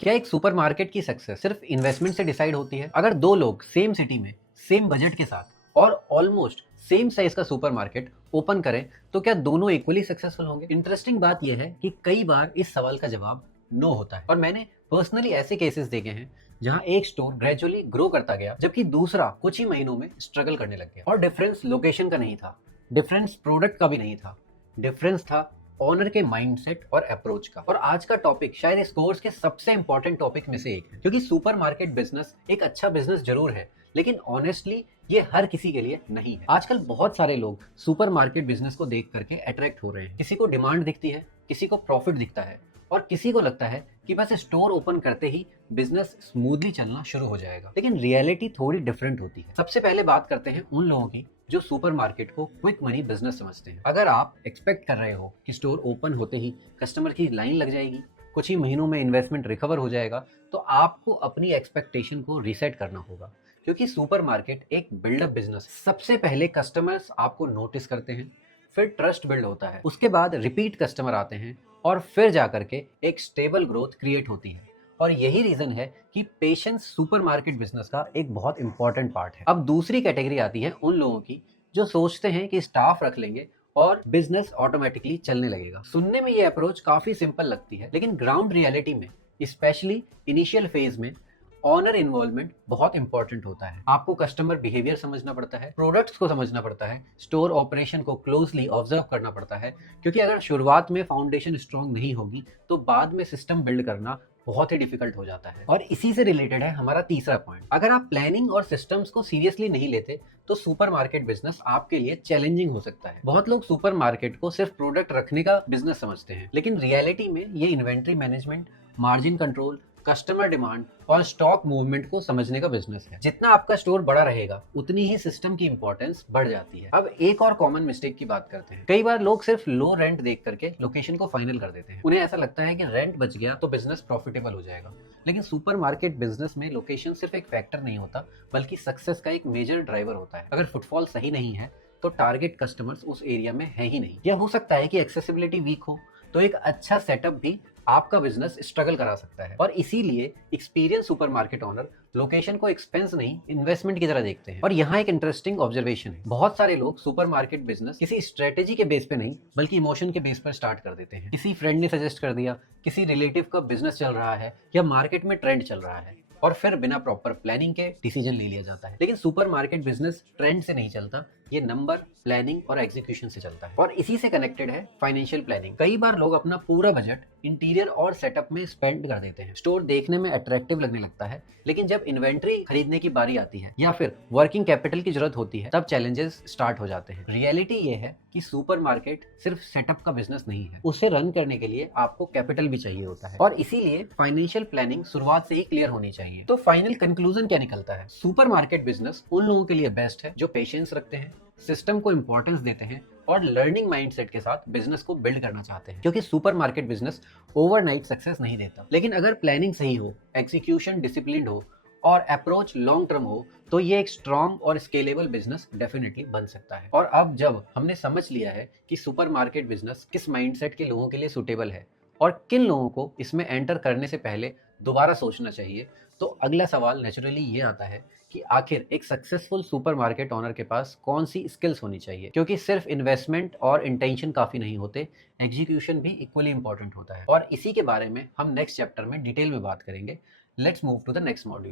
क्या एक सुपरमार्केट की सक्सेस सिर्फ इन्वेस्टमेंट से डिसाइड होती है? अगर दो लोग सेम सिटी में सेम बजट के साथ और ऑलमोस्ट सेम साइज का सुपरमार्केट ओपन करें तो क्या दोनों इक्वली सक्सेसफुल होंगे? इंटरेस्टिंग बात यह है कि कई बार इस सवाल का जवाब नो होता है और मैंने पर्सनली ऐसे केसेस देखे हैं जहां एक स्टोर ग्रेजुअली ग्रो करता गया जबकि दूसरा कुछ ही महीनों में स्ट्रगल करने लग गया। और डिफरेंस लोकेशन का नहीं था, डिफरेंस प्रोडक्ट का भी नहीं था, डिफरेंस था ऑनर के माइंडसेट और अप्रोच का। और आज का टॉपिक शायद इस कोर्स के सबसे इंपॉर्टेंट टॉपिक में से एक है, क्योंकि सुपरमार्केट बिजनेस एक अच्छा बिजनेस जरूर है लेकिन ऑनेस्टली ये हर किसी के लिए नहीं है। आजकल बहुत सारे लोग सुपरमार्केट बिजनेस को देख करके अट्रैक्ट हो रहे हैं। किसी को डिमांड दिखती है, किसी को प्रॉफिट दिखता है और किसी को लगता है कि बस स्टोर ओपन करते ही बिजनेस स्मूथली चलना शुरू हो जाएगा। लेकिन रियलिटी थोड़ी डिफरेंट होती है। सबसे पहले बात करते हैं उन लोगों की जो सुपरमार्केट को क्विक मनी बिजनेस समझते हैं। अगर आप एक्सपेक्ट कर रहे हो कि स्टोर ओपन होते ही कस्टमर की लाइन लग जाएगी, कुछ ही महीनों में इन्वेस्टमेंट रिकवर हो जाएगा, तो आपको अपनी एक्सपेक्टेशन को रीसेट करना होगा। क्योंकि सुपरमार्केट एक बिल्डअप बिजनेस है। सबसे पहले कस्टमर्स आपको नोटिस करते हैं, फिर ट्रस्ट बिल्ड होता है, उसके बाद रिपीट कस्टमर आते हैं और फिर जाकर के एक स्टेबल ग्रोथ क्रिएट होती है। और यही रीजन है कि पेशेंस सुपरमार्केट बिजनेस का एक बहुत इंपॉर्टेंट पार्ट है। अब दूसरी कैटेगरी आती है उन लोगों की जो सोचते हैं कि स्टाफ रख लेंगे और बिजनेस ऑटोमेटिकली चलने लगेगा। सुनने में ये अप्रोच काफी सिंपल लगती है लेकिन ग्राउंड रियलिटी में, स्पेशली इनिशियल फेज में, ऑनर इन्वॉल्वमेंट बहुत इंपॉर्टेंट होता है। आपको कस्टमर बिहेवियर समझना पड़ता है, प्रोडक्ट्स को समझना पड़ता है, स्टोर ऑपरेशन को क्लोजली ऑब्जर्व करना पड़ता है। क्योंकि अगर शुरुआत में फाउंडेशन स्ट्रॉन्ग नहीं होगी तो बाद में सिस्टम बिल्ड करना बहुत ही डिफिकल्ट हो जाता है। और इसी से रिलेटेड है हमारा तीसरा पॉइंट। अगर आप प्लानिंग और सिस्टम्स को सीरियसली नहीं लेते तो सुपरमार्केट बिजनेस आपके लिए चैलेंजिंग हो सकता है। बहुत लोग सुपरमार्केट को सिर्फ प्रोडक्ट रखने का बिजनेस समझते हैं लेकिन रियलिटी में ये inventory management, margin control, customer demand और स्टॉक मूवमेंट को समझने का बिजनेस है। जितना आपका स्टोर बड़ा रहेगा उतनी ही सिस्टम की इंपॉर्टेंस बढ़ जाती है। अब एक और कॉमन मिस्टेक की बात करते हैं। कई बार लोग सिर्फ लो रेंट देख करके लोकेशन को फाइनल कर देते हैं। उन्हें ऐसा लगता है कि रेंट बच गया तो बिजनेस प्रॉफिटेबल हो जाएगा। लेकिन सुपरमार्केट बिजनेस में लोकेशन सिर्फ एक फैक्टर नहीं होता बल्कि सक्सेस का एक मेजर ड्राइवर होता है। अगर फुटफॉल सही नहीं है तो टारगेट कस्टमर्स उस एरिया में है ही नहीं। यह हो सकता है कि एक्सेसिबिलिटी वीक हो तो एक अच्छा सेटअप भी आपका बिजनेस स्ट्रगल करा सकता है। और इसीलिए एक्सपीरियंस सुपरमार्केट ओनर लोकेशन को एक्सपेंस नहीं, इन्वेस्टमेंट की तरह देखते हैं। और यहाँ एक इंटरेस्टिंग ऑब्जर्वेशन है। बहुत सारे लोग सुपरमार्केट बिजनेस किसी स्ट्रेटेजी के बेस पे नहीं बल्कि इमोशन के बेस पर स्टार्ट कर देते हैं। किसी फ्रेंड ने सजेस्ट कर दिया, किसी रिलेटिव का बिजनेस चल रहा है या मार्केट में ट्रेंड चल रहा है और फिर बिना प्रॉपर प्लानिंग के डिसीजन ले लिया जाता है। लेकिन सुपरमार्केट बिजनेस ट्रेंड से नहीं चलता, ये नंबर, प्लानिंग और एग्जीक्यूशन से चलता है। और इसी से कनेक्टेड है फाइनेंशियल प्लानिंग। कई बार लोग अपना पूरा बजट इंटीरियर और सेटअप में स्पेंड कर देते हैं। स्टोर देखने में अट्रैक्टिव लगने लगता है लेकिन जब इन्वेंट्री खरीदने की बारी आती है या फिर वर्किंग कैपिटल की जरूरत होती है तब चैलेंजेस स्टार्ट हो जाते हैं। रियलिटी ये है कि सुपरमार्केट सिर्फ सेटअप का बिजनेस नहीं है, उसे रन करने के लिए आपको कैपिटल भी चाहिए होता है। और इसीलिए फाइनेंशियल प्लानिंग शुरुआत से ही क्लियर होनी चाहिए। तो फाइनल कंक्लूजन क्या निकलता है? सुपरमार्केट बिजनेस उन लोगों के लिए बेस्ट है जो पेशेंस रखते हैं, सिस्टम को इंपॉर्टेंस देते हैं और लर्निंग माइंडसेट के साथ बिजनेस को बिल्ड करना चाहते हैं। क्योंकि सुपरमार्केट बिजनेस ओवरनाइट सक्सेस नहीं देता लेकिन अगर प्लानिंग सही हो, एग्जीक्यूशन डिसिप्लिन्ड हो और अप्रोच लॉन्ग टर्म हो तो ये एक स्ट्रॉन्ग और स्केलेबल बिजनेस डेफिनेटली बन सकता है। और अब जब हमने समझ लिया है कि सुपरमार्केट बिजनेस किस माइंडसेट के लोगों के लिए सूटेबल है और किन लोगों को इसमें एंटर करने से पहले दोबारा सोचना चाहिए, तो अगला सवाल नेचुरली ये आता है कि आखिर एक सक्सेसफुल सुपरमार्केट ओनर के पास कौन सी स्किल्स होनी चाहिए। क्योंकि सिर्फ इन्वेस्टमेंट और इंटेंशन काफी नहीं होते, एग्जीक्यूशन भी इक्वली इंपॉर्टेंट होता है। और इसी के बारे में हम नेक्स्ट चैप्टर में डिटेल में बात करेंगे। Let's move to the next module.